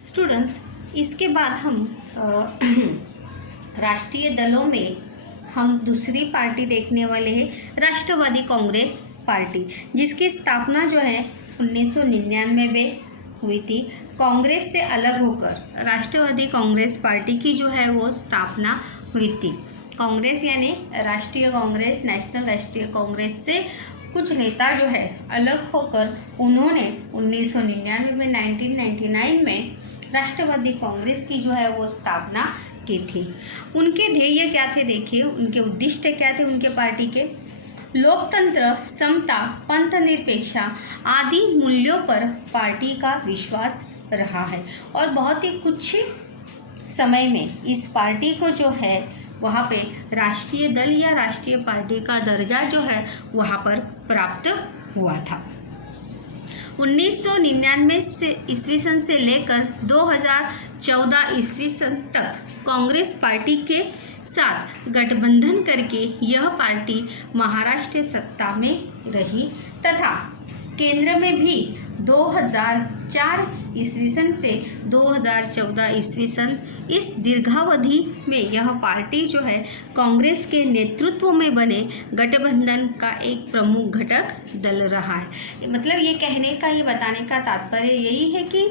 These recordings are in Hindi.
स्टूडेंट्स, इसके बाद हम राष्ट्रीय दलों में हम दूसरी पार्टी देखने वाले हैं, राष्ट्रवादी कांग्रेस पार्टी, जिसकी स्थापना जो है 1999 में हुई थी। कांग्रेस से अलग होकर राष्ट्रवादी कांग्रेस पार्टी की जो है वो स्थापना हुई थी। कांग्रेस यानी राष्ट्रीय कांग्रेस, नेशनल राष्ट्रीय कांग्रेस से कुछ नेता जो है अलग होकर उन्होंने 1999 में 1999 में राष्ट्रवादी कांग्रेस की जो है वो स्थापना की थी। उनके ध्येय क्या थे, देखिए उनके उद्देश्य क्या थे उनके पार्टी के। लोकतंत्र, समता, पंथनिरपेक्षता आदि मूल्यों पर पार्टी का विश्वास रहा है और बहुत ही कुछ समय में इस पार्टी को जो है वहाँ पे राष्ट्रीय दल या राष्ट्रीय पार्टी का दर्जा जो है वहाँ पर प्राप्त हुआ था। 1999 से ईस्वी सन से लेकर 2014 ईस्वी सन तक कांग्रेस पार्टी के साथ गठबंधन करके यह पार्टी महाराष्ट्र सत्ता में रही तथा केंद्र में भी 2004 ईस्वी सन से 2014 ईस्वी सन इस दीर्घावधि में यह पार्टी जो है कांग्रेस के नेतृत्व में बने गठबंधन का एक प्रमुख घटक दल रहा है। मतलब ये कहने का, ये बताने का तात्पर्य यही है कि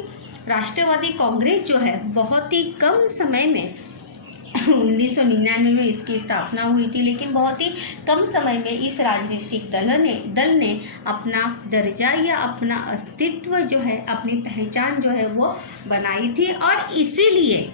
राष्ट्रवादी कांग्रेस जो है बहुत ही कम समय में 1999 में इसकी स्थापना हुई थी, लेकिन बहुत ही कम समय में इस राजनीतिक दल ने अपना दर्जा या अपना अस्तित्व जो है, अपनी पहचान जो है वो बनाई थी। और इसीलिए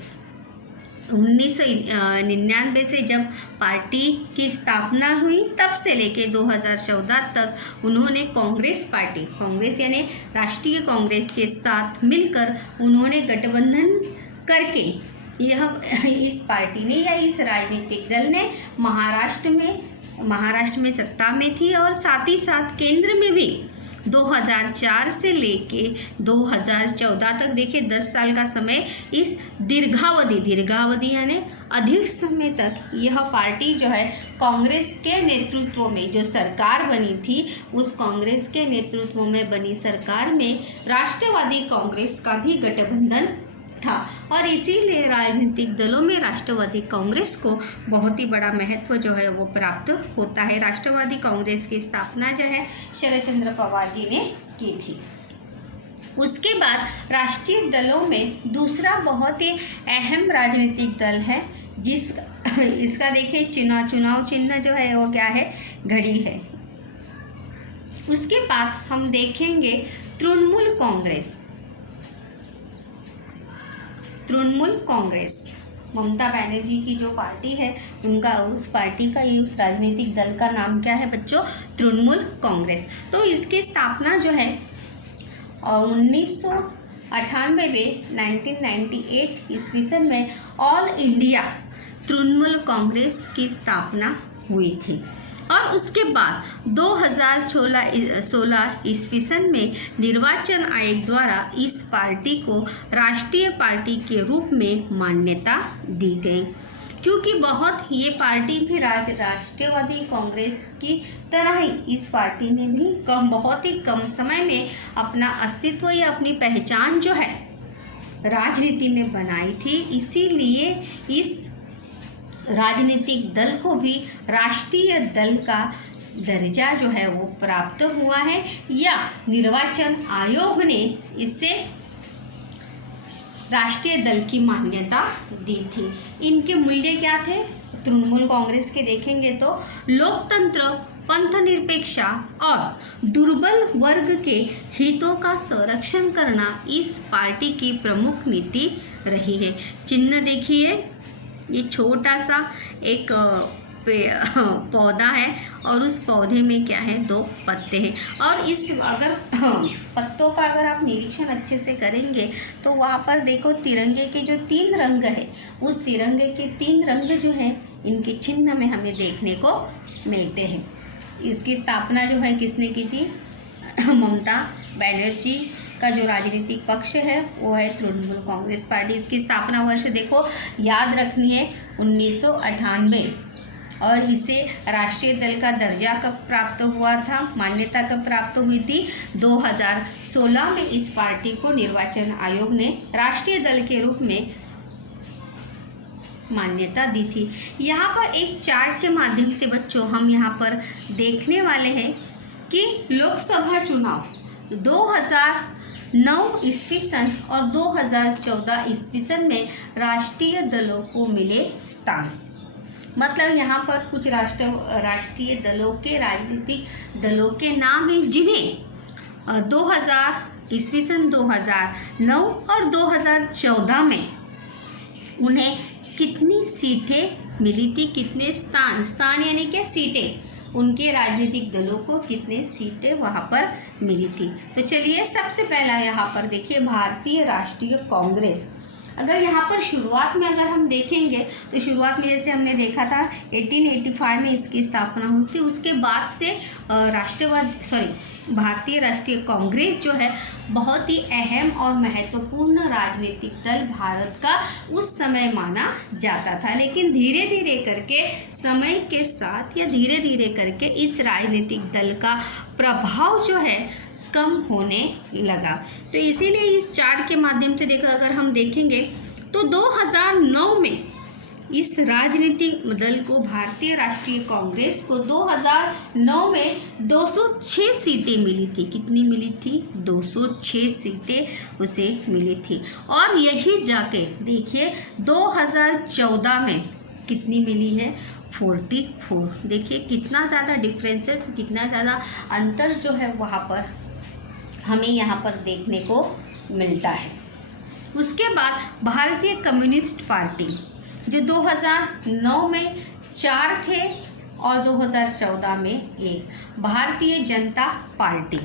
1999 से जब पार्टी की स्थापना हुई तब से लेके 2014 तक उन्होंने कांग्रेस पार्टी, कांग्रेस यानी राष्ट्रीय कांग्रेस के साथ मिलकर उन्होंने गठबंधन करके इस पार्टी ने या इस राजनीतिक दल ने महाराष्ट्र में सत्ता में थी और साथ ही साथ केंद्र में भी 2004 से लेके 2014 तक, देखिए 10 साल का समय, इस दीर्घावधि यानी अधिक समय तक यह पार्टी जो है कांग्रेस के नेतृत्व में जो सरकार बनी थी, उस कांग्रेस के नेतृत्व में बनी सरकार में राष्ट्रवादी कांग्रेस का भी गठबंधन था और इसीलिए राजनीतिक दलों में राष्ट्रवादी कांग्रेस को बहुत ही बड़ा महत्व जो है वो प्राप्त होता है। राष्ट्रवादी कांग्रेस की स्थापना जो है शरद चंद्र पवार जी ने की थी। उसके बाद राष्ट्रीय दलों में दूसरा बहुत ही अहम राजनीतिक दल है इसका देखिए चुनाव चिन्ह जो है वो क्या है, घड़ी है। उसके बाद हम देखेंगे तृणमूल कांग्रेस, ममता बनर्जी की जो पार्टी है उनका, उस पार्टी का, ये उस राजनीतिक दल का नाम क्या है बच्चों, तृणमूल कांग्रेस। तो इसकी स्थापना जो है 1998 में 1998 ईस्वी सन में ऑल इंडिया तृणमूल कांग्रेस की स्थापना हुई थी और उसके बाद 2016 ईस्वी सन में निर्वाचन आयोग द्वारा इस पार्टी को राष्ट्रीय पार्टी के रूप में मान्यता दी गई, क्योंकि बहुत ये पार्टी भी राष्ट्रवादी कांग्रेस की तरह ही इस पार्टी ने भी बहुत ही कम समय में अपना अस्तित्व या अपनी पहचान जो है राजनीति में बनाई थी। इसीलिए इस राजनीतिक दल को भी राष्ट्रीय दल का दर्जा जो है वो प्राप्त हुआ है या निर्वाचन आयोग ने इसे राष्ट्रीय दल की मान्यता दी थी। इनके मूल्य क्या थे तृणमूल कांग्रेस के, देखेंगे तो लोकतंत्र, पंथनिरपेक्षता और दुर्बल वर्ग के हितों का संरक्षण करना इस पार्टी की प्रमुख नीति रही है। चिन्ह देखिए, ये छोटा सा एक पौधा है और उस पौधे में क्या है, 2 पत्ते हैं और इस अगर पत्तों का अगर आप निरीक्षण अच्छे से करेंगे तो वहाँ पर देखो तिरंगे के जो 3 रंग है, उस तिरंगे के 3 रंग जो है इनके चिन्ह में हमें देखने को मिलते हैं। इसकी स्थापना जो है किसने की थी, ममता बनर्जी का जो राजनीतिक पक्ष है वो है तृणमूल कांग्रेस पार्टी। इसकी स्थापना वर्ष देखो याद रखनी है 1998। और इसे राष्ट्रीय दल का दर्जा कब प्राप्त हुआ था, मान्यता कब प्राप्त हुई थी? 2016 में इस पार्टी को निर्वाचन आयोग ने राष्ट्रीय दल के रूप में मान्यता दी थी। यहाँ पर एक चार्ट के माध्यम से बच्चों हम यहाँ पर देखने वाले हैं कि लोकसभा चुनाव 2009 ईस्वी सन और 2014 ईस्वी सन में राष्ट्रीय दलों को मिले स्थान। मतलब यहाँ पर कुछ राष्ट्रीय दलों के राजनीतिक दलों के नाम हैं जिन्हें 2000 ईस्वी सन 2009 और 2014 में उन्हें कितनी सीटें मिली थी, कितने स्थान यानी क्या सीटें, उनके राजनीतिक दलों को कितने सीटें वहाँ पर मिली थी। तो चलिए सबसे पहला यहाँ पर देखिए भारतीय राष्ट्रीय कांग्रेस। अगर यहाँ पर शुरुआत में अगर हम देखेंगे तो शुरुआत में जैसे हमने देखा था 1885 में इसकी स्थापना हुई थी। उसके बाद से भारतीय राष्ट्रीय कांग्रेस जो है बहुत ही अहम और महत्वपूर्ण राजनीतिक दल भारत का उस समय माना जाता था। लेकिन धीरे धीरे करके समय के साथ या धीरे धीरे करके इस राजनीतिक दल का प्रभाव जो है कम होने लगा। तो इसीलिए इस चार्ट के माध्यम से देखो अगर हम देखेंगे तो 2009 में इस राजनीतिक दल को भारतीय राष्ट्रीय कांग्रेस को 2009 में 206 सीटें मिली थी। कितनी मिली थी? 206 सीटें उसे मिली थी। और यही जाके देखिए 2014 में कितनी मिली है? 44। देखिए कितना ज़्यादा डिफरेंसेस, कितना ज़्यादा अंतर जो है वहाँ पर हमें यहाँ पर देखने को मिलता है। उसके बाद भारतीय कम्युनिस्ट पार्टी जो 2009 में 4 थे और 2014 में 1, भारतीय जनता पार्टी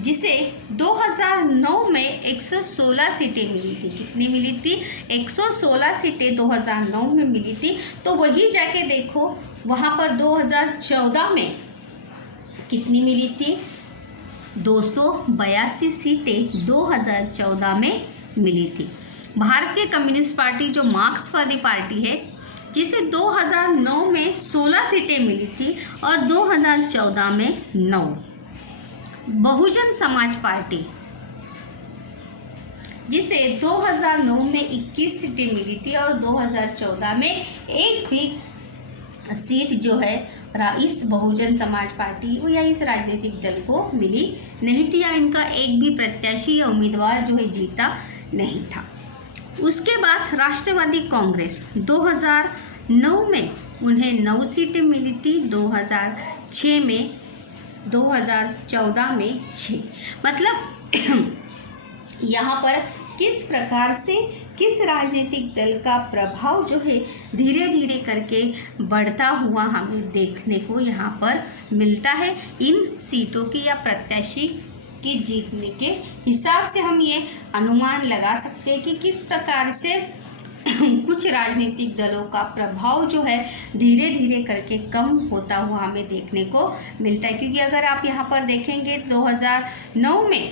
जिसे 2009 में 116 सीटें मिली थी। कितनी मिली थी? 116 सीटें 2009 में मिली थी। तो वही जाके देखो वहाँ पर 2014 में कितनी मिली थी? 282 सीटें 2014 में मिली थी। भारतीय कम्युनिस्ट पार्टी जो मार्क्सवादी पार्टी है जिसे 2009 में 16 सीटें मिली थी और 2014 में 9। बहुजन समाज पार्टी जिसे 2009 में 21 सीटें मिली थी और 2014 में एक भी सीट जो है इस बहुजन समाज पार्टी या इस राजनीतिक दल को मिली नहीं थी, या इनका एक भी प्रत्याशी या उम्मीदवार जो है जीता नहीं था। उसके बाद राष्ट्रवादी कांग्रेस 2009 में उन्हें 9 सीटें मिली थी, 2006 में 2014 में 6। मतलब यहाँ पर किस प्रकार से किस राजनीतिक दल का प्रभाव जो है धीरे धीरे करके बढ़ता हुआ हमें देखने को यहाँ पर मिलता है। इन सीटों की या प्रत्याशी की जीतने के हिसाब से हम ये अनुमान लगा सकते हैं कि किस प्रकार से कुछ राजनीतिक दलों का प्रभाव जो है धीरे धीरे करके कम होता हुआ हमें देखने को मिलता है। क्योंकि अगर आप यहाँ पर देखेंगे 2009 में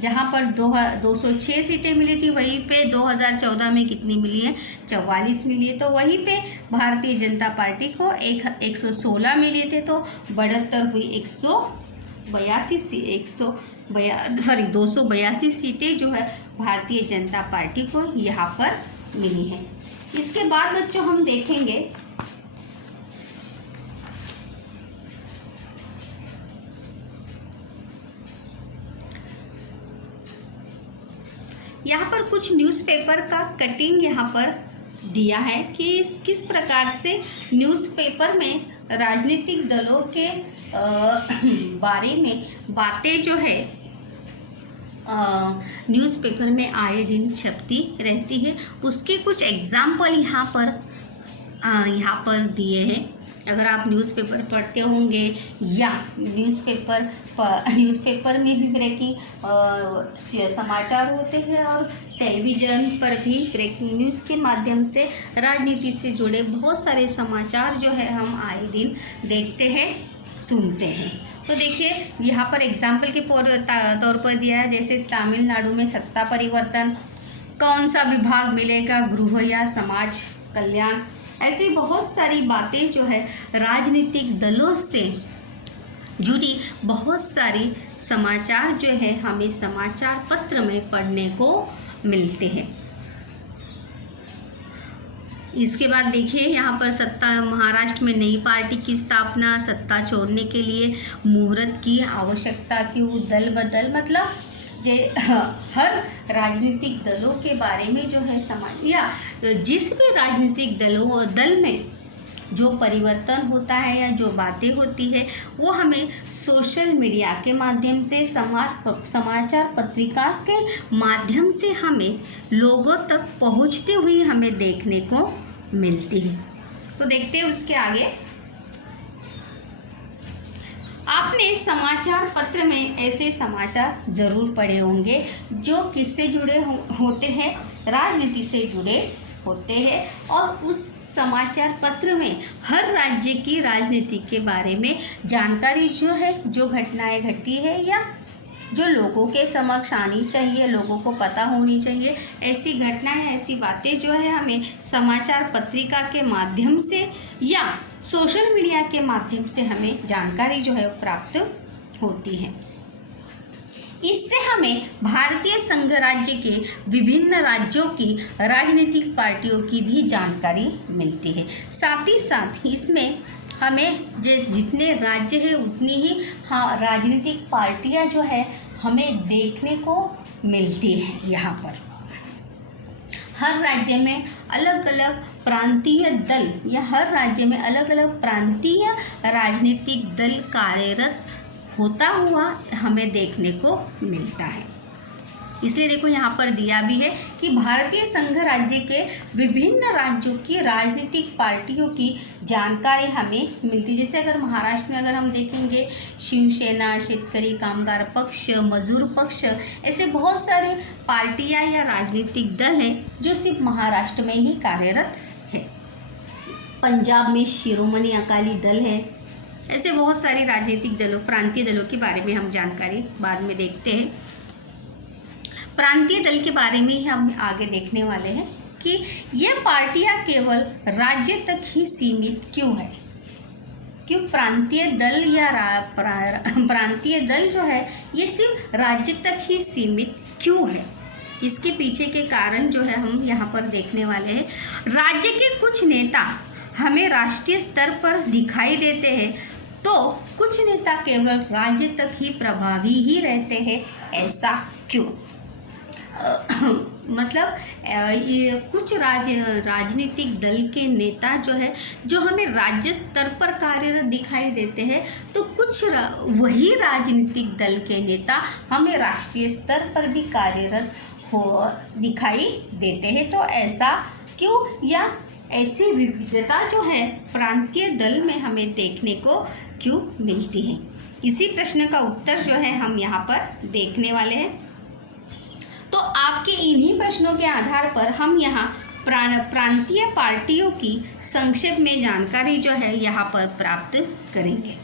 जहाँ पर 206 सीटें मिली थी वहीं पे 2014 में कितनी मिली है? 44 मिली है। तो वहीं पे भारतीय जनता पार्टी को 116 मिले थे, तो बढ़ोत्तर हुई 282 सीटें जो है भारतीय जनता पार्टी को यहाँ पर मिली है। इसके बाद बच्चों हम देखेंगे यहाँ पर कुछ न्यूज़पेपर का कटिंग यहाँ पर दिया है कि किस प्रकार से न्यूज़पेपर में राजनीतिक दलों के बारे में बातें जो है न्यूज़पेपर में आए दिन छपती रहती है। उसके कुछ एग्जाम्पल यहाँ पर दिए हैं। अगर आप न्यूज़पेपर पढ़ते होंगे या न्यूज़पेपर में भी ब्रेकिंग समाचार होते हैं और टेलीविज़न पर भी ब्रेकिंग न्यूज़ के माध्यम से राजनीति से जुड़े बहुत सारे समाचार जो है हम आए दिन देखते हैं, सुनते हैं। तो देखिए यहाँ पर एग्जाम्पल के तौर पर दिया है, जैसे तमिलनाडु में सत्ता परिवर्तन, कौन सा विभाग मिलेगा गृह या समाज कल्याण, ऐसी बहुत सारी बातें जो है राजनीतिक दलों से जुड़ी बहुत सारी समाचार जो है हमें समाचार पत्र में पढ़ने को मिलते हैं। इसके बाद देखिए यहाँ पर सत्ता महाराष्ट्र में नई पार्टी की स्थापना, सत्ता छोड़ने के लिए मुहूर्त की आवश्यकता क्यों, दल बदल, मतलब हर राजनीतिक दलों के बारे में जो है समाज या जिस भी राजनीतिक दल में जो परिवर्तन होता है या जो बातें होती है वो हमें सोशल मीडिया के माध्यम से समाचार पत्रिका के माध्यम से हमें लोगों तक पहुंचती हुई हमें देखने को मिलती है। तो देखते हैं उसके आगे। आपने समाचार पत्र में ऐसे समाचार जरूर पढ़े होंगे जो किससे जुड़े होते हैं, राजनीति से जुड़े होते हैं, और उस समाचार पत्र में हर राज्य की राजनीति के बारे में जानकारी जो है, जो घटनाएं घटी है या जो लोगों के समक्ष आनी चाहिए, लोगों को पता होनी चाहिए, ऐसी घटनाएं, ऐसी बातें जो है हमें समाचार पत्रिका के माध्यम से या सोशल मीडिया के माध्यम से हमें जानकारी जो है प्राप्त होती है। इससे हमें भारतीय संघ राज्य के विभिन्न राज्यों की राजनीतिक पार्टियों की भी जानकारी मिलती है। साथ ही साथ इसमें हमें जितने राज्य है उतनी ही राजनीतिक पार्टियां जो है हमें देखने को मिलती है। यहाँ पर हर राज्य में अलग अलग प्रांतीय दल या हर राज्य में अलग अलग प्रांतीय राजनीतिक दल कार्यरत होता हुआ हमें देखने को मिलता है। इसलिए देखो यहाँ पर दिया भी है कि भारतीय संघ राज्य के विभिन्न राज्यों की राजनीतिक पार्टियों की जानकारी हमें मिलती है। जैसे अगर महाराष्ट्र में अगर हम देखेंगे शिवसेना, शेतकरी कामगार पक्ष, मजदूर पक्ष, ऐसे बहुत सारे पार्टियां या राजनीतिक दल हैं जो सिर्फ महाराष्ट्र में ही कार्यरत है। पंजाब में शिरोमणि अकाली दल है। ऐसे बहुत सारे राजनीतिक दलों, प्रांतीय दलों के बारे में हम जानकारी बाद में देखते हैं। प्रांतीय दल के बारे में ही हम आगे देखने वाले हैं कि ये पार्टियां केवल राज्य तक ही सीमित क्यों है, क्यों प्रांतीय दल या प्रांतीय दल जो है ये सिर्फ राज्य तक ही सीमित क्यों है। इसके पीछे के कारण जो है हम यहाँ पर देखने वाले हैं। राज्य के कुछ नेता हमें राष्ट्रीय स्तर पर दिखाई देते हैं तो कुछ नेता केवल राज्य तक ही प्रभावी ही रहते हैं, ऐसा क्यों? मतलब कुछ राजनीतिक दल के नेता जो है जो हमें राज्य स्तर पर कार्यरत दिखाई देते हैं तो कुछ वही राजनीतिक दल के नेता हमें राष्ट्रीय स्तर पर भी कार्यरत दिखाई देते हैं। तो ऐसा क्यों, या ऐसी विविधता जो है प्रांतीय दल में हमें देखने को क्यों मिलती है? इसी प्रश्न का उत्तर जो है हम यहाँ पर देखने वाले हैं। तो आपके इन्हीं प्रश्नों के आधार पर हम यहाँ प्रांतीय पार्टियों की संक्षेप में जानकारी जो है यहाँ पर प्राप्त करेंगे।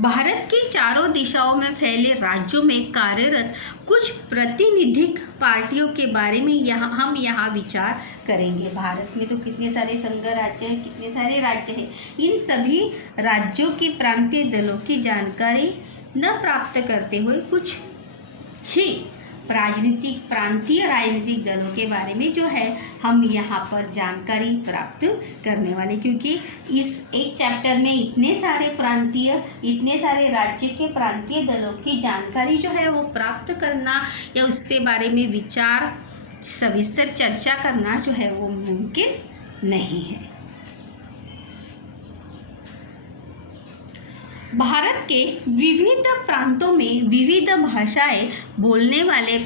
भारत की चारों दिशाओं में फैले राज्यों में कार्यरत कुछ प्रातिनिधिक पार्टियों के बारे में हम यहाँ विचार करेंगे। भारत में तो कितने सारे संघ राज्य हैं, कितने सारे राज्य हैं। इन सभी राज्यों की प्रांतीय दलों की जानकारी न प्राप्त करते हुए कुछ ही प्रांतीय राजनीतिक दलों के बारे में जो है हम यहाँ पर जानकारी प्राप्त करने वाले, क्योंकि इस एक चैप्टर में इतने सारे राज्य के प्रांतीय दलों की जानकारी जो है वो प्राप्त करना या उससे बारे में विचार सविस्तर चर्चा करना जो है वो मुमकिन नहीं है। भारत के विविध प्रांतों में विविध भाषाएं बोलने वाले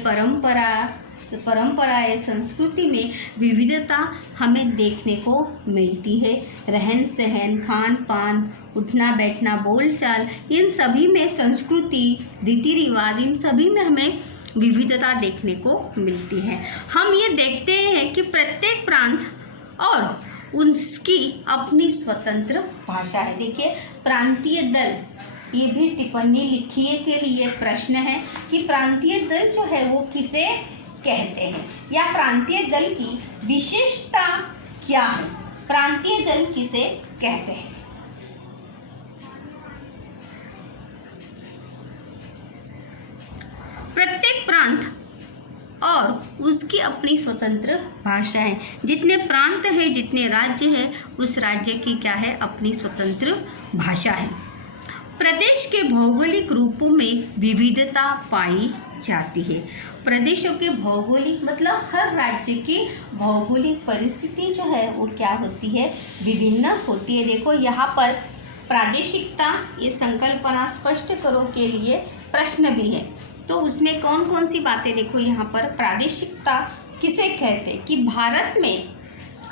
परंपराएं संस्कृति में विविधता हमें देखने को मिलती है। रहन सहन, खान पान, उठना बैठना, बोलचाल, इन सभी में संस्कृति, रीति रिवाज, इन सभी में हमें विविधता देखने को मिलती है। हम ये देखते हैं कि प्रत्येक प्रांत और उसकी अपनी स्वतंत्र भाषा है। देखिए प्रांतीय दल, ये भी टिप्पणी लिखिए के लिए प्रश्न है कि प्रांतीय दल जो है वो किसे कहते हैं या प्रांतीय दल की विशेषता क्या है। प्रांतीय दल किसे कहते हैं? प्रत्येक प्रांत और उसकी अपनी स्वतंत्र भाषा है। जितने प्रांत है, जितने राज्य है, उस राज्य की क्या है? अपनी स्वतंत्र भाषा है। प्रदेश के भौगोलिक रूपों में विविधता पाई जाती है। प्रदेशों के भौगोलिक मतलब हर राज्य की भौगोलिक परिस्थिति जो है वो क्या होती है? विभिन्न होती है। देखो यहाँ पर प्रादेशिकता, ये संकल्पना स्पष्ट करो के लिए प्रश्न भी है, तो उसमें कौन कौन सी बातें देखो यहाँ पर। प्रादेशिकता किसे कहते हैं? कि भारत में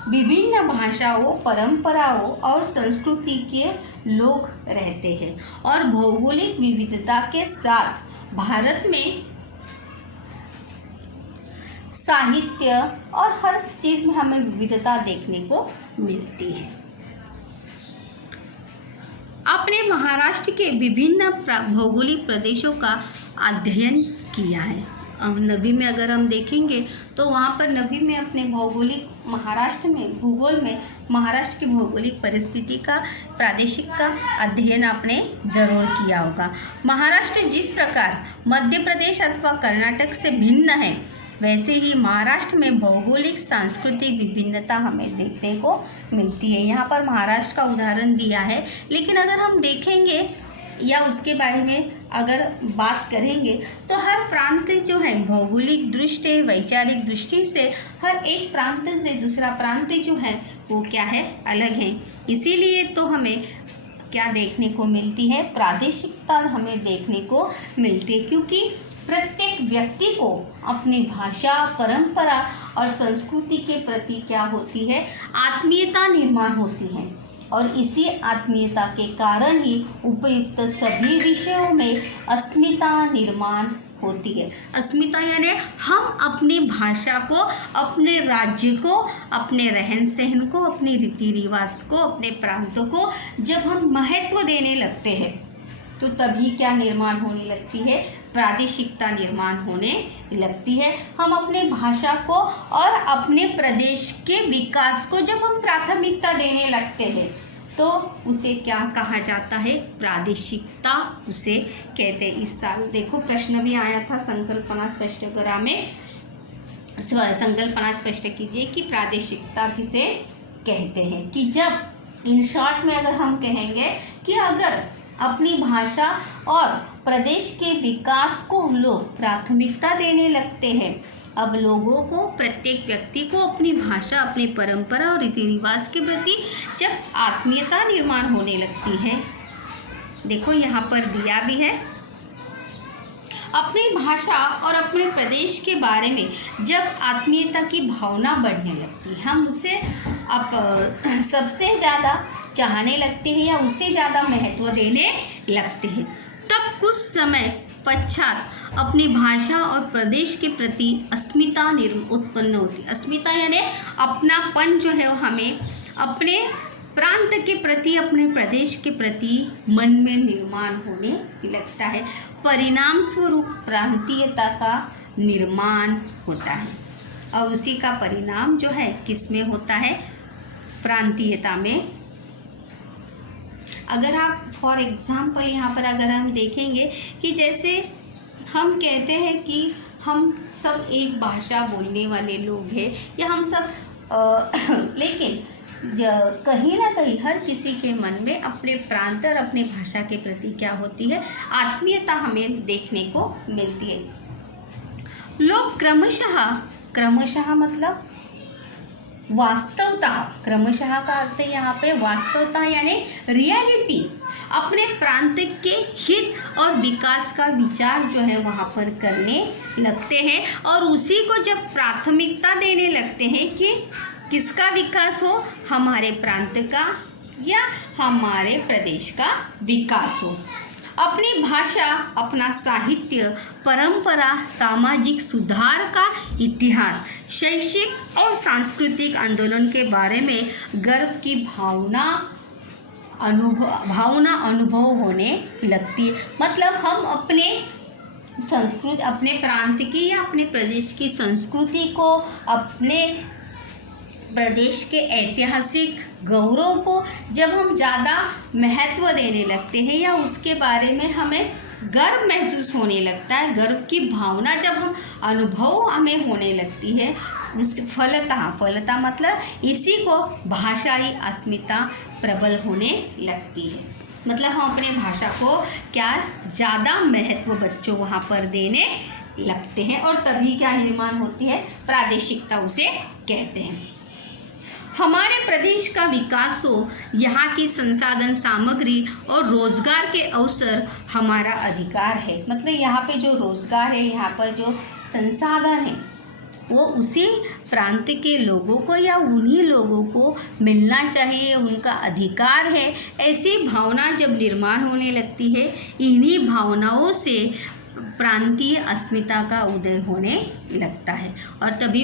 विभिन्न भाषाओं, परंपराओं और संस्कृति के लोग रहते हैं और भौगोलिक विविधता के साथ भारत में साहित्य और हर चीज में हमें विविधता देखने को मिलती है। आपने महाराष्ट्र के विभिन्न भौगोलिक प्रदेशों का अध्ययन किया है। अब नवी में अगर हम देखेंगे तो वहाँ पर नवी में अपने भौगोलिक महाराष्ट्र में भूगोल में महाराष्ट्र की भौगोलिक परिस्थिति का प्रादेशिक का अध्ययन आपने जरूर किया होगा। महाराष्ट्र जिस प्रकार मध्य प्रदेश अथवा कर्नाटक से भिन्न है, वैसे ही महाराष्ट्र में भौगोलिक सांस्कृतिक विभिन्नता हमें देखने को मिलती है। यहाँ पर महाराष्ट्र का उदाहरण दिया है, लेकिन अगर हम देखेंगे या उसके बारे में अगर बात करेंगे तो हर प्रांत जो है भौगोलिक दृष्टि, वैचारिक दृष्टि से हर एक प्रांत से दूसरा प्रांत जो है वो क्या है? अलग है। इसीलिए तो हमें क्या देखने को मिलती है? प्रादेशिकता हमें देखने को मिलती है, क्योंकि प्रत्येक व्यक्ति को अपनी भाषा, परंपरा और संस्कृति के प्रति क्या होती है? आत्मीयता निर्माण होती है और इसी आत्मीयता के कारण ही उपयुक्त सभी विषयों में अस्मिता निर्माण होती है। अस्मिता यानी हम अपनी भाषा को, अपने राज्य को, अपने रहन सहन को, अपने रीति रिवाज को, अपने प्रांतों को जब हम महत्व देने लगते हैं तो तभी क्या निर्माण होने लगती है? प्रादेशिकता निर्माण होने लगती है। हम अपने भाषा को और अपने प्रदेश के विकास को जब हम प्राथमिकता देने लगते हैं तो उसे क्या कहा जाता है? प्रादेशिकता उसे कहते हैं। इस साल देखो प्रश्न भी आया था, संकल्पना स्पष्ट करा में संकल्पना स्पष्ट कीजिए कि प्रादेशिकता किसे कहते हैं। कि जब इन शॉर्ट में अगर हम कहेंगे कि अगर अपनी भाषा और प्रदेश के विकास को लोग प्राथमिकता देने लगते हैं, अब लोगों को, प्रत्येक व्यक्ति को अपनी भाषा, अपनी परंपरा और रीति रिवाज के प्रति जब आत्मीयता निर्माण होने लगती है, देखो यहाँ पर दिया भी है, अपनी भाषा और अपने प्रदेश के बारे में जब आत्मीयता की भावना बढ़ने लगती है, हम उसे अब सबसे ज़्यादा चाहने लगते हैं या उससे ज़्यादा महत्व देने लगते हैं, तब कुछ समय पश्चात अपनी भाषा और प्रदेश के प्रति अस्मिता उत्पन्न होती है। अस्मिता यानी अपनापन जो है वो हमें अपने प्रांत के प्रति, अपने प्रदेश के प्रति मन में निर्माण होने लगता है। परिणाम स्वरूप प्रांतीयता का निर्माण होता है और उसी का परिणाम जो है किस में होता है? प्रांतीयता में। अगर आप फॉर एग्ज़ाम्पल यहाँ पर अगर हम देखेंगे कि जैसे हम कहते हैं कि हम सब एक भाषा बोलने वाले लोग हैं या हम सब लेकिन कहीं ना कहीं हर किसी के मन में अपने प्रांत और अपने भाषा के प्रति क्या होती है? आत्मीयता हमें देखने को मिलती है। लोग क्रमशः मतलब वास्तवतः, क्रमशः का अर्थ है यहाँ पे वास्तवतः यानी रियलिटी, अपने प्रांत के हित और विकास का विचार जो है वहाँ पर करने लगते हैं और उसी को जब प्राथमिकता देने लगते हैं कि किसका विकास हो? हमारे प्रांत का या हमारे प्रदेश का विकास हो। अपनी भाषा, अपना साहित्य, परंपरा, सामाजिक सुधार का इतिहास, शैक्षिक और सांस्कृतिक आंदोलन के बारे में गर्व की भावना अनुभव होने लगती है। मतलब हम अपने संस्कृति, अपने प्रांत की या अपने प्रदेश की संस्कृति को, अपने प्रदेश के ऐतिहासिक गौरव को जब हम ज़्यादा महत्व देने लगते हैं या उसके बारे में हमें गर्व महसूस होने लगता है, गर्व की भावना जब हम अनुभव हमें होने लगती है, उस फलता मतलब इसी को भाषाई अस्मिता प्रबल होने लगती है। मतलब हम अपने भाषा को क्या ज़्यादा महत्व बच्चों वहाँ पर देने लगते हैं और तभी क्या निर्माण होती है, प्रादेशिकता उसे कहते हैं। हमारे प्रदेश का विकास हो, यहाँ की संसाधन सामग्री और रोजगार के अवसर हमारा अधिकार है। मतलब यहाँ पे जो रोजगार है, यहाँ पर जो संसाधन है वो उसी प्रांत के लोगों को या उन्हीं लोगों को मिलना चाहिए, उनका अधिकार है। ऐसी भावना जब निर्माण होने लगती है, इन्हीं भावनाओं से प्रांतीय अस्मिता का उदय होने लगता है। और तभी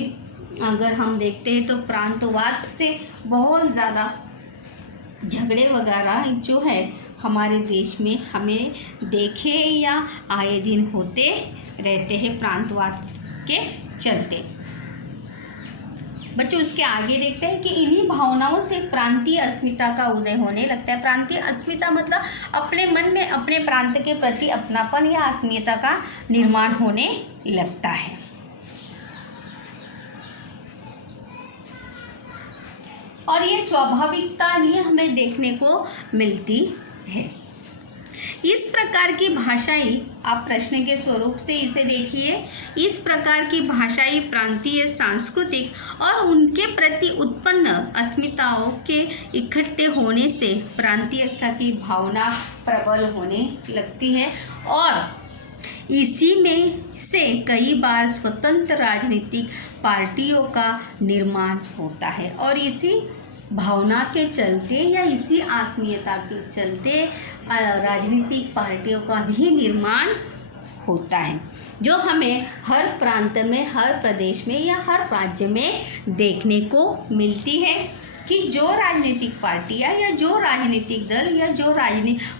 अगर हम देखते हैं तो प्रांतवाद से बहुत ज़्यादा झगड़े वगैरह जो है हमारे देश में हमें देखे या आए दिन होते रहते हैं प्रांतवाद के चलते। बच्चों उसके आगे देखते हैं कि इन्हीं भावनाओं से प्रांतीय अस्मिता का उदय होने लगता है। प्रांतीय अस्मिता मतलब अपने मन में अपने प्रांत के प्रति अपनापन या आत्मीयता का निर्माण होने लगता है। और ये स्वाभाविकता भी हमें देखने को मिलती है। इस प्रकार की भाषाई, आप प्रश्न के स्वरूप से इसे देखिए, इस प्रकार की भाषाई प्रांतीय सांस्कृतिक और उनके प्रति उत्पन्न अस्मिताओं के इकट्ठे होने से प्रांतीयता की भावना प्रबल होने लगती है और इसी में से कई बार स्वतंत्र राजनीतिक पार्टियों का निर्माण होता है और इसी भावना के चलते या इसी आत्मीयता के चलते राजनीतिक पार्टियों का भी निर्माण होता है, जो हमें हर प्रांत में, हर प्रदेश में या हर राज्य में देखने को मिलती है कि जो राजनीतिक पार्टियां या जो राजनीतिक दल या जो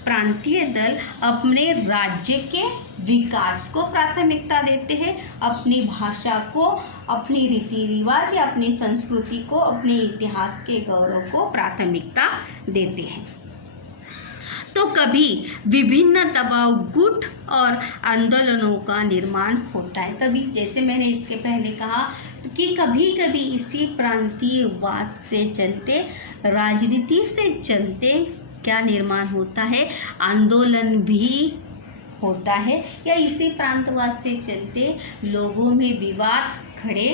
प्रांतीय दल अपने राज्य के विकास को प्राथमिकता देते हैं, अपनी भाषा को, अपनी रीति रिवाज या अपनी संस्कृति को, अपने इतिहास के गौरव को प्राथमिकता देते हैं, तो कभी विभिन्न दबाव गुट और आंदोलनों का निर्माण होता है। तभी जैसे मैंने इसके पहले कहा कि कभी कभी इसी प्रांतीयवाद से चलते, राजनीति से चलते क्या निर्माण होता है, आंदोलन भी होता है या इसी प्रांतवाद से चलते लोगों में विवाद खड़े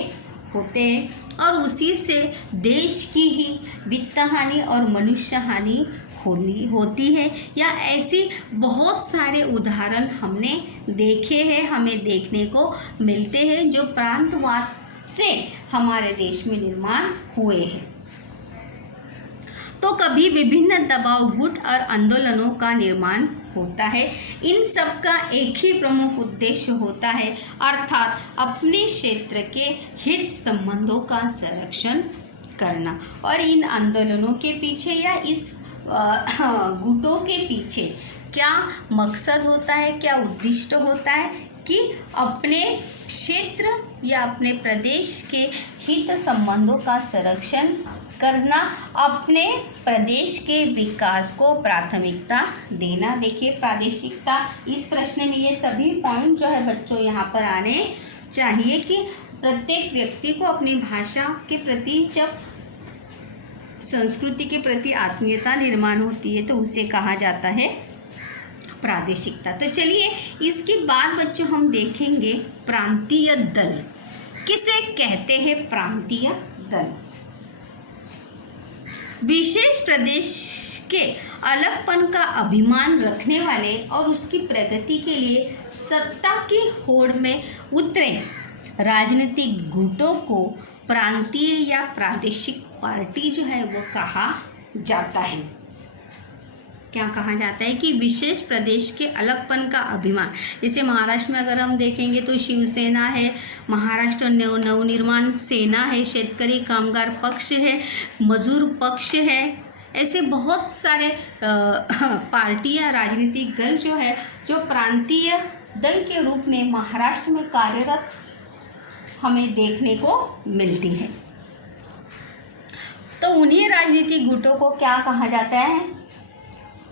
होते हैं और उसी से देश की ही वित्त हानि और मनुष्य हानि होती है। या ऐसी बहुत सारे उदाहरण हमने देखे हैं, हमें देखने को मिलते हैं जो प्रांतवाद से हमारे देश में निर्माण हुए हैं। तो कभी विभिन्न दबाव गुट और आंदोलनों का निर्माण होता है। इन सब का एक ही प्रमुख उद्देश्य होता है, अर्थात अपने क्षेत्र के हित संबंधों का संरक्षण करना। और इन आंदोलनों के पीछे या इस गुटों के पीछे क्या मकसद होता है, क्या उद्दिष्ट होता है कि अपने क्षेत्र या अपने प्रदेश के हित संबंधों का संरक्षण करना, अपने प्रदेश के विकास को प्राथमिकता देना। देखिए प्रादेशिकता, इस प्रश्न में ये सभी पॉइंट जो है बच्चों यहाँ पर आने चाहिए कि प्रत्येक व्यक्ति को अपनी भाषा के प्रति, जब संस्कृति के प्रति आत्मीयता निर्माण होती है तो उसे कहा जाता है प्रादेशिकता। तो चलिए इसके बाद बच्चों हम देखेंगे प्रांतीय दल किसे कहते हैं। प्रांतीय दल विशेष प्रदेश के अलगपन का अभिमान रखने वाले और उसकी प्रगति के लिए सत्ता की होड़ में उतरे राजनीतिक गुटों को प्रांतीय या प्रादेशिक पार्टी जो है वो कहा जाता है। क्या कहा जाता है कि विशेष प्रदेश के अलगपन का अभिमान। जैसे महाराष्ट्र में अगर हम देखेंगे तो शिवसेना है, महाराष्ट्र नवनिर्माण सेना है, शेतकरी कामगार पक्ष है, मजदूर पक्ष है। ऐसे बहुत सारे पार्टी या राजनीतिक दल जो है जो प्रांतीय दल के रूप में महाराष्ट्र में कार्यरत हमें देखने को मिलती है। तो उन्हीं राजनीतिक गुटों को क्या कहा जाता है?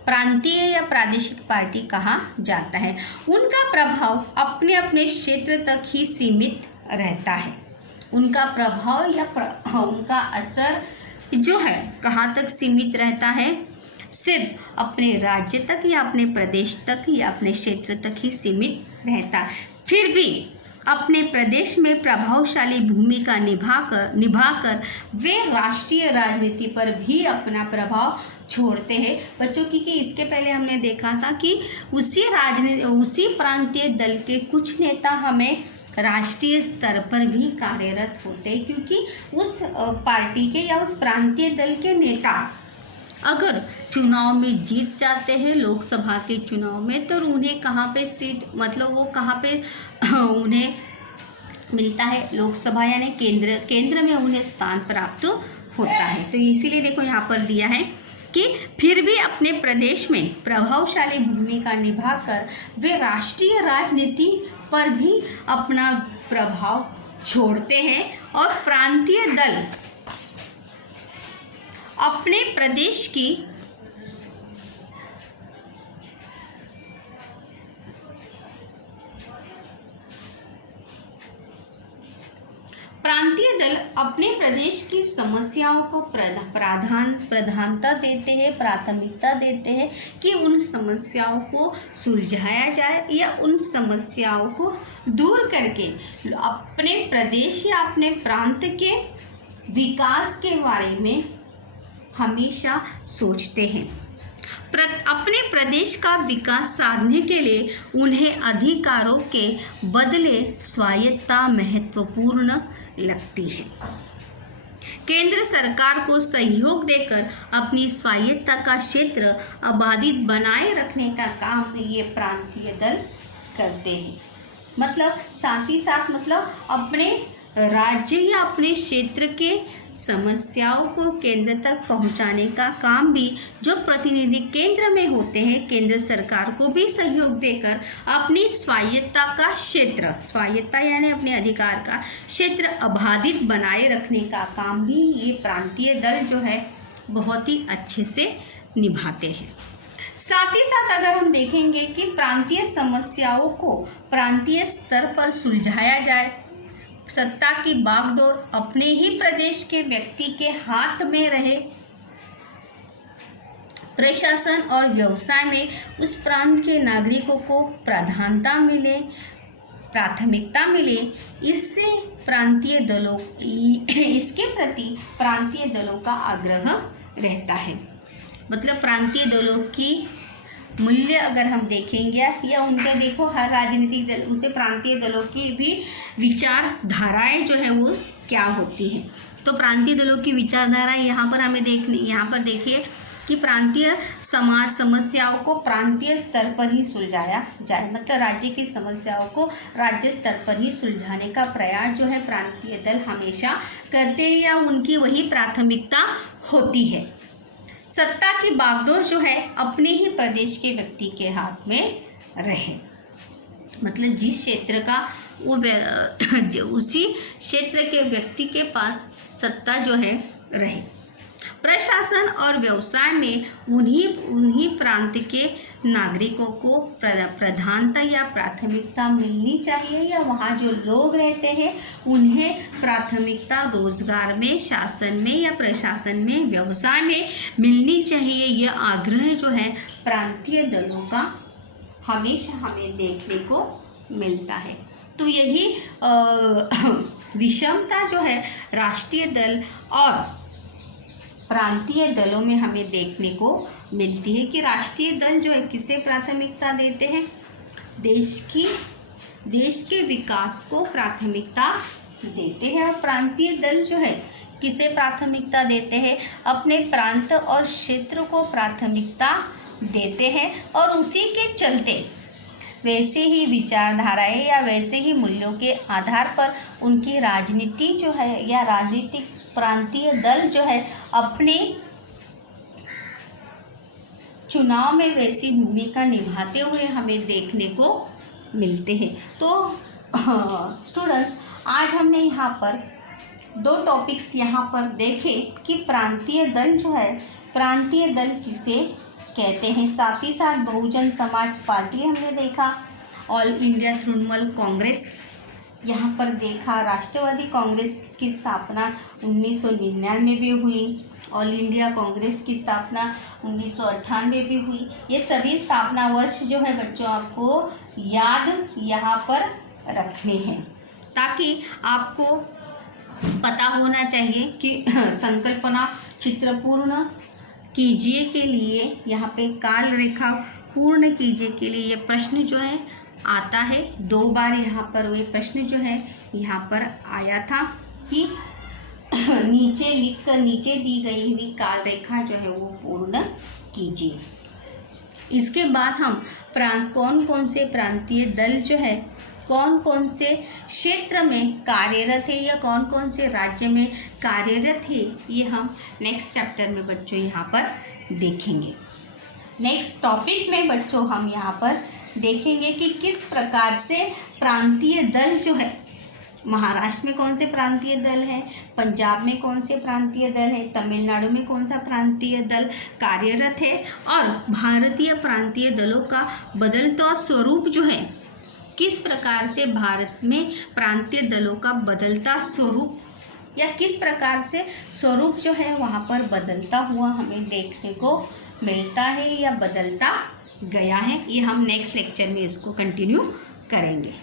प्रांतीय या प्रादेशिक पार्टी कहा जाता है। उनका प्रभाव अपने अपने क्षेत्र तक ही सीमित रहता है। उनका प्रभाव या उनका असर जो है कहाँ तक सीमित रहता है? सिर्फ अपने राज्य तक या अपने प्रदेश तक या अपने क्षेत्र तक ही सीमित रहता है। फिर भी अपने प्रदेश में प्रभावशाली भूमिका निभाकर वे राष्ट्रीय राजनीति पर भी अपना प्रभाव छोड़ते हैं बच्चों की। कि इसके पहले हमने देखा था कि उसी प्रांतीय दल के कुछ नेता हमें राष्ट्रीय स्तर पर भी कार्यरत होते हैं, क्योंकि उस पार्टी के या उस प्रांतीय दल के नेता अगर चुनाव में जीत जाते हैं, लोकसभा के चुनाव में, तो उन्हें कहाँ पे सीट, मतलब वो कहाँ पे उन्हें मिलता है? लोकसभा यानी केंद्र में उन्हें स्थान प्राप्त होता है। तो इसीलिए देखो यहाँ पर दिया है कि फिर भी अपने प्रदेश में प्रभावशाली भूमिका निभाकर वे राष्ट्रीय राजनीति पर भी अपना प्रभाव छोड़ते हैं और प्रांतीय दल अपने प्रदेश की समस्याओं को प्रधानता देते हैं, प्राथमिकता देते हैं कि उन समस्याओं को सुलझाया जाए या उन समस्याओं को दूर करके अपने प्रदेश या अपने प्रांत के विकास के बारे में हमेशा सोचते हैं। अपने प्रदेश का विकास साधने के लिए उन्हें अधिकारों के बदले स्वायत्तता महत्वपूर्ण लगती है। केंद्र सरकार को सहयोग देकर अपनी स्वायत्तता का क्षेत्र आबादित बनाए रखने का काम ये प्रांतीय दल करते हैं। मतलब साथ ही साथ मतलब अपने राज्य या अपने क्षेत्र के समस्याओं को केंद्र तक पहुंचाने का काम भी जो प्रतिनिधि केंद्र में होते हैं, केंद्र सरकार को भी सहयोग देकर अपनी स्वायत्तता का क्षेत्र, स्वायत्तता यानी अपने अधिकार का क्षेत्र आबादित बनाए रखने का काम भी ये प्रांतीय दल जो है बहुत ही अच्छे से निभाते हैं। साथ ही साथ अगर हम देखेंगे कि प्रांतीय समस्याओं को प्रांतीय स्तर पर सुलझाया जाए, सत्ता की बागडोर अपने ही प्रदेश के व्यक्ति के हाथ में रहे, प्रशासन और व्यवसाय में उस प्रांत के नागरिकों को प्राथमिकता मिले, इसके प्रति प्रांतीय दलों का आग्रह रहता है। मतलब प्रांतीय दलों की मूल्य अगर हम देखेंगे या उनके देखो हर राजनीतिक दल उनसे प्रांतीय दलों की भी विचारधाराएं जो है वो क्या होती हैं। तो प्रांतीय दलों की विचारधारा यहाँ पर देखिए कि प्रांतीय समाज समस्याओं को प्रांतीय स्तर पर ही सुलझाया जाए। मतलब राज्य की समस्याओं को राज्य स्तर पर ही सुलझाने का प्रयास जो है प्रांतीय दल हमेशा करते हैं या उनकी वही प्राथमिकता होती है। सत्ता की बागडोर जो है अपने ही प्रदेश के व्यक्ति के हाथ में रहे। मतलब जिस क्षेत्र का वो उसी क्षेत्र के व्यक्ति के पास सत्ता जो है रहे। प्रशासन और व्यवसाय में उन्हीं प्रांत के नागरिकों को प्रधानता या प्राथमिकता मिलनी चाहिए या वहाँ जो लोग रहते हैं उन्हें प्राथमिकता रोजगार में, शासन में या प्रशासन में, व्यवसाय में मिलनी चाहिए। यह आग्रह जो है प्रांतीय दलों का हमेशा हमें देखने को मिलता है। तो यही विषमता जो है राष्ट्रीय दल और प्रांतीय दलों में हमें देखने को मिलती है कि राष्ट्रीय दल जो है किसे प्राथमिकता देते हैं? देश के विकास को प्राथमिकता देते हैं। और प्रांतीय दल जो है किसे प्राथमिकता देते हैं? अपने प्रांत और क्षेत्र को प्राथमिकता देते हैं और उसी के चलते वैसे ही विचारधाराएं या वैसे ही मूल्यों के आधार पर उनकी राजनीति जो है या राजनीतिक प्रांतीय दल जो है अपने चुनाव में वैसी भूमिका निभाते हुए हमें देखने को मिलते हैं। तो स्टूडेंट्स, आज हमने यहाँ पर दो टॉपिक्स यहाँ पर देखें कि प्रांतीय दल जो है, प्रांतीय दल किसे कहते हैं। साथ ही साथ बहुजन समाज पार्टी हमने देखा, ऑल इंडिया तृणमूल कांग्रेस यहाँ पर देखा, राष्ट्रवादी कांग्रेस की स्थापना 1999 में हुई, ऑल इंडिया कांग्रेस की स्थापना 1998 में हुई। ये सभी स्थापना वर्ष जो है बच्चों आपको याद यहाँ पर रखने हैं, ताकि आपको पता होना चाहिए कि संकल्पना चित्र पूर्ण कीजिए के लिए, यहाँ पे काल रेखा पूर्ण कीजिए के लिए ये प्रश्न जो है आता है। 2 बार यहाँ पर वही प्रश्न जो है यहाँ पर आया था कि नीचे लिखकर नीचे दी गई हुई काल रेखा जो है वो पूर्ण कीजिए। इसके बाद हम कौन कौन से प्रांतीय दल जो है कौन कौन से क्षेत्र में कार्यरत है या कौन कौन से राज्य में कार्यरत है, ये हम नेक्स्ट चैप्टर में बच्चों यहाँ पर देखेंगे। नेक्स्ट टॉपिक में बच्चों हम यहाँ पर देखेंगे कि किस प्रकार से प्रांतीय दल जो है, महाराष्ट्र में कौन से प्रांतीय दल है, पंजाब में कौन से प्रांतीय दल है, तमिलनाडु में कौन सा प्रांतीय दल कार्यरत है, और भारतीय प्रांतीय दलों का बदलता स्वरूप जो है, किस प्रकार से भारत में प्रांतीय दलों का बदलता स्वरूप या किस प्रकार से स्वरूप जो है वहाँ पर बदलता हुआ हमें देखने को मिलता है या बदलता गया है, ये हम नेक्स्ट लेक्चर में इसको कंटिन्यू करेंगे।